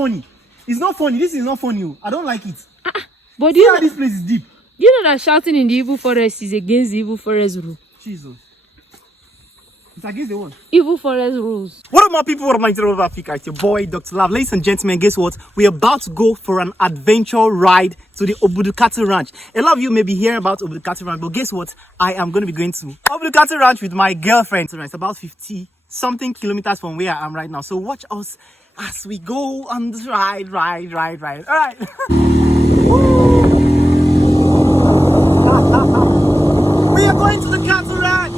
funny. It's not funny. This is not funny. I don't like it. But See how this place is deep. You know that shouting in the evil forest is against the evil forest rule. Jesus. It's against the one. Evil forest rules. What up, my people? What up, my Internet of Africa? It's your boy, Dr. Love. Ladies and gentlemen, guess what? We're about to go for an adventure ride to the Obudu Cattle Ranch. A lot of you may be hearing about Obudu Cattle Ranch, but guess what? I am going to be going to Obudu Cattle Ranch with my girlfriend. It's about 50-something kilometers from where I am right now. So watch us as we go on this ride. All right. We are going to the Cattle Ranch.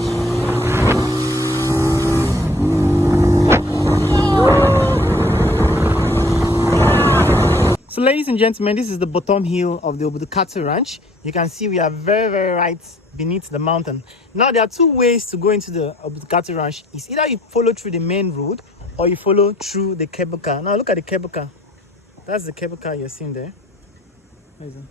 So ladies and gentlemen, this is the bottom hill of the Obudu Cattle Ranch. You can see we are very right beneath the mountain. Now there are two ways to go into the Obudu Cattle Ranch. It's either you follow through the main road or you follow through the cable car. Now look at the cable car. That's the cable car you're seeing there. Where is it?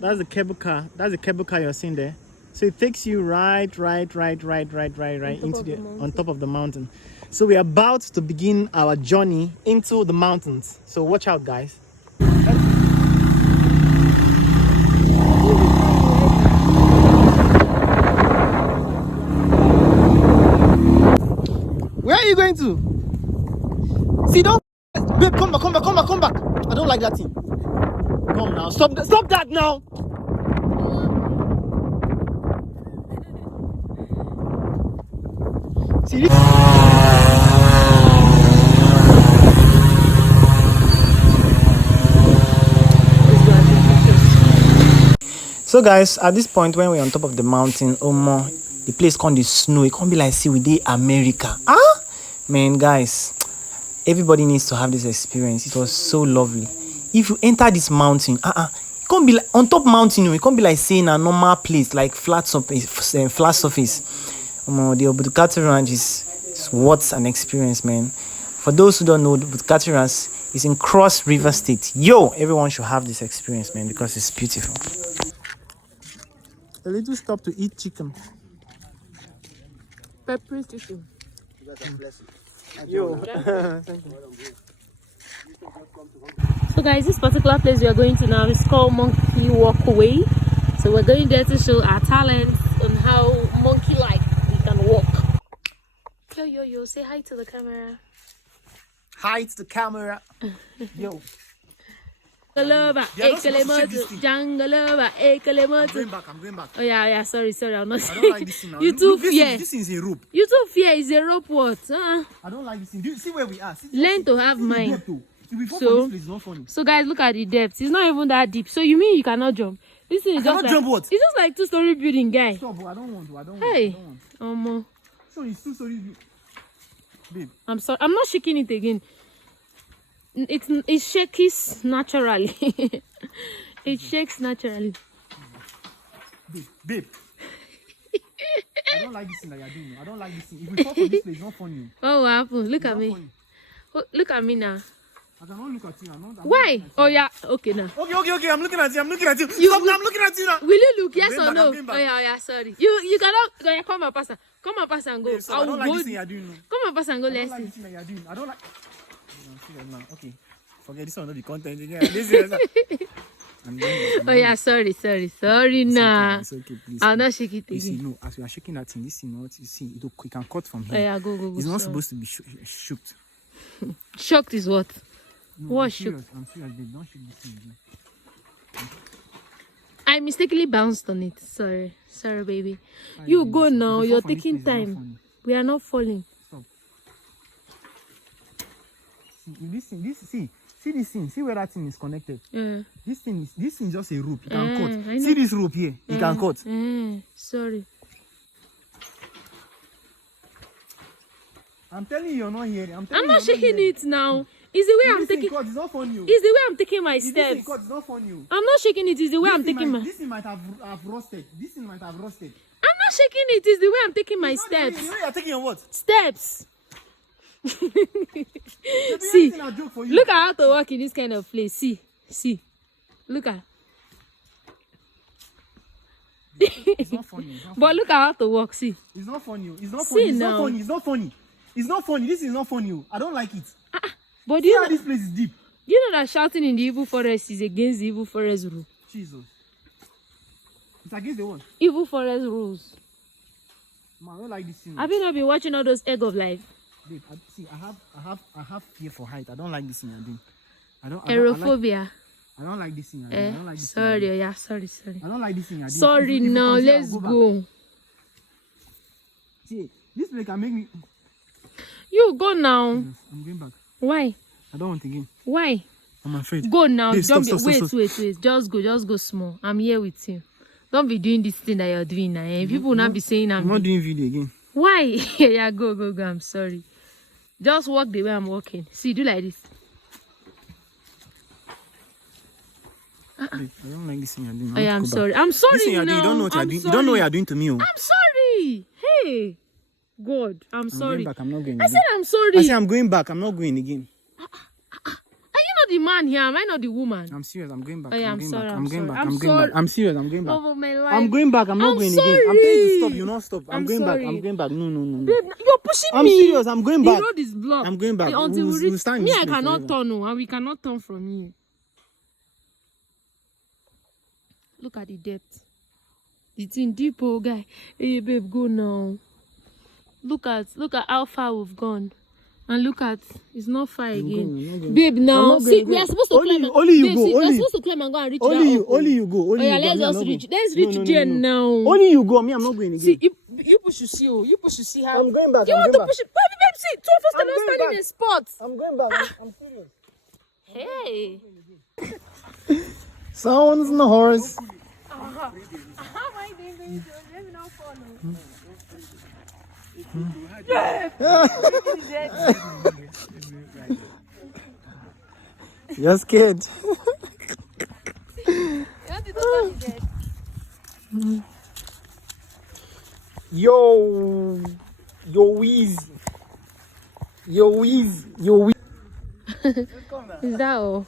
That's the cable car. That's the cable car you're seeing there. So it takes you right into the on top of the mountain. So we're about to begin our journey into the mountains. So watch out, guys. Where are you going to? See, don't. Babe, come back. I don't like that thing. Come now. Stop that now. See this? So guys, at this point when we're on top of the mountain, the place can't be snow. It can't be like, see, we did America. Man, guys, everybody needs to have this experience. It was so lovely. If you enter this mountain, it can't be like on top mountain. It can't be like saying a normal place like flat surface. The Obudu Cattle Ranch is what an experience, man. For those who don't know, the Obudu Cattle Ranch is in Cross River State. Everyone should have this experience, man, because it's beautiful. A little stop to eat chicken. Pepper chicken. Thank you. So guys, this particular place we are going to now is called Monkey Walkway. So we're going there to show our talents on how monkey-like we can walk. Yo, say hi to the camera. Hi to the camera. Yo. I'm going back. Oh yeah, sorry, I'm not. I don't like this thing now. You too fear. This is a rope. You too fear is a rope what? I don't like this thing. Do you see where we are? Learn to have mind. So guys, look at the depth. It's not even that deep. So you mean you cannot jump? This thing is just like, jump what? It's just like 2-story building, guy. Stop, I don't want. Hey, So it's 2-story. Babe. I'm sorry. I'm not shaking it again. It shakes naturally. It shakes naturally. Babe. I don't like this thing that you're doing. I don't like this thing. If we fall from this place, it's not funny. What will happen? Look at me. Look at me now. I cannot look at you. Why? Oh yeah. Okay now. Okay. I'm looking at you. Stop now. I'm looking at you now. Will you look? Yes or no? Oh yeah. Sorry. You cannot. Come and pass. Come and pass and go. Babe, so I don't like this thing you're doing. Come and pass and go. I don't Let's like see. this thing that you're doing. I don't like. Okay. Forget this one. Not the content again. This is. Oh yeah. Sorry. Nah. It's okay, please. I'll not shake it You see, again. no, as we are shaking that thing, this thing, you see, it can cut from here. Oh yeah. Go. It's not supposed to be shook. Shocked is what? No, What I'm shook? I'm serious, babe. Don't shook this thing again. I mistakenly bounced on it. Sorry, baby. You go now. You're taking time. We are not falling. Stop. See this thing. See where that thing is connected. This thing is just a rope. It can cut. See this rope here. It can cut. Sorry. I'm telling you, you're not hearing. I'm not shaking it now. It's the way I'm taking. It's not funny. It's the way I'm taking my steps. It's not funny. I'm not shaking it. It's the way I'm taking my. This thing might have rusted. I'm not shaking it. It's the way I'm taking my steps. You know you're taking your what? Steps. See, look at how to walk in this kind of place. See, look at. It's not funny. But look at how to walk. See. It's not funny. It's not funny. This is not funny. I don't like it. But See how this place is deep. know that shouting in the evil forest is against the evil forest rule? Jesus. It's against the one. Evil forest rules. Man, I don't like this thing. Have you not been watching all those Egg of Life? Babe, I have fear for height. I don't like this thing you're doing. Aerophobia. I don't like this thing you're doing. I don't like this thing Sorry, you're doing. yeah, sorry. I don't like this thing you're doing. Sorry, If you now consider, let's I'll back. go. See, this place can make me. You go now. I'm going back. Why? I don't want again. Why? I'm afraid. Go now. Babe, Don't stop. wait. Just go small. I'm here with you. Don't be doing this thing that you're doing now. Eh? People will not be saying I'm not doing video again. Why? Yeah, go. I'm sorry. Just walk the way I'm walking. See, do like this. Babe, I don't like this thing you're doing. Oh, yeah, I'm Go back. sorry. I'm sorry. This thing you're doing, you don't know what you're doing. You don't know what you're doing to me. Oh. I'm sorry. Hey, God, I'm sorry. Going back. I'm not going I again. said I'm sorry. I said I'm going back. I'm not going again. Are you not the man here? Am I not the woman? I'm serious. I'm going back. Oh, yeah, I'm I'm going sorry, back. I'm I'm going sorry. back. I'm I'm going sorry. back. I'm serious. I'm going back. Over my life. I'm going back. I'm not I'm going again. I'm telling you to stop. sorry. You not stop. I'm I'm going back. sorry. I'm going back. No. Babe, you're pushing I'm me. serious. I'm going The back. road is blocked. I'm going back. Until we We'll reach. stand in Me, this I place cannot forever. turn. And we cannot turn from here. Look at the depth. It's in deep, oh guy. Hey, babe, go now. Look at how far we've gone. And look at, it's not far again. Babe, now, see, we are supposed to climb. Only you go. See, we are Only supposed to climb and go and reach Only that you. up. Only you go. Oh Only yeah, you go. let's Me, I'm just not reach. going. Let's reach there now. Only you go. Me, I'm not going again. See, you people should see. Oh, you people should see how. I'm going back. You I'm want going to back. push it? Babe, see, two of us I'm cannot going stand in back. a spot. I'm going back. I'm serious. Hey. Sounds in the horse. How am I doing going to? Let me not follow. You're scared. Yo Weezy. Is that all?